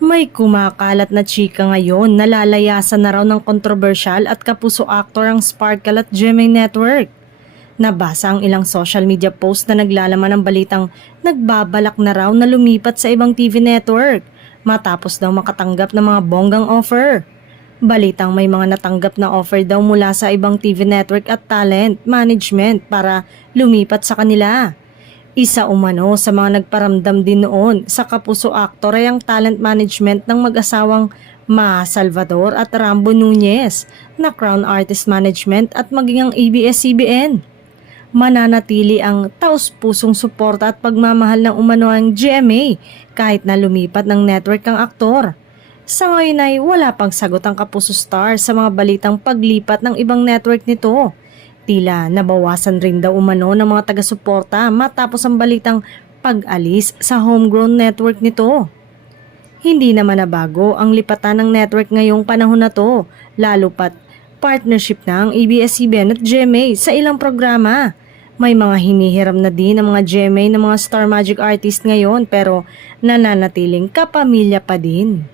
May kumakalat na chika ngayon na lalayasan na raw ng kontrobersyal at kapuso actor ang Sparkle at GMA Network. Nabasa ang ilang social media post na naglalaman ng balitang nagbabalak na raw na lumipat sa ibang TV network matapos daw makatanggap ng mga bonggang offer. Balitang may mga natanggap na offer daw mula sa ibang TV network at talent management para lumipat sa kanila. Isa umano sa mga nagparamdam din noon sa kapuso aktor ay ang talent management ng mag-asawang Ma Salvador at Rambo Nunez na Crown Artist Management at maging ang ABS-CBN. Mananatili ang taus-pusong suporta at pagmamahal ng umano ang GMA kahit na lumipat ng network ang aktor. Sa ngayon ay wala pang sagot ang kapuso star sa mga balitang paglipat ng ibang network nito. Tila nabawasan rin daw umano ng mga taga-suporta matapos ang balitang pag-alis sa homegrown network nito. Hindi naman nabago ang lipatan ng network ngayong panahon na to, lalo pat partnership na ang ABS-CBN at GMA sa ilang programa. May mga hinihiram na din ng mga GMA ng mga Star Magic artist ngayon pero nananatiling kapamilya pa din.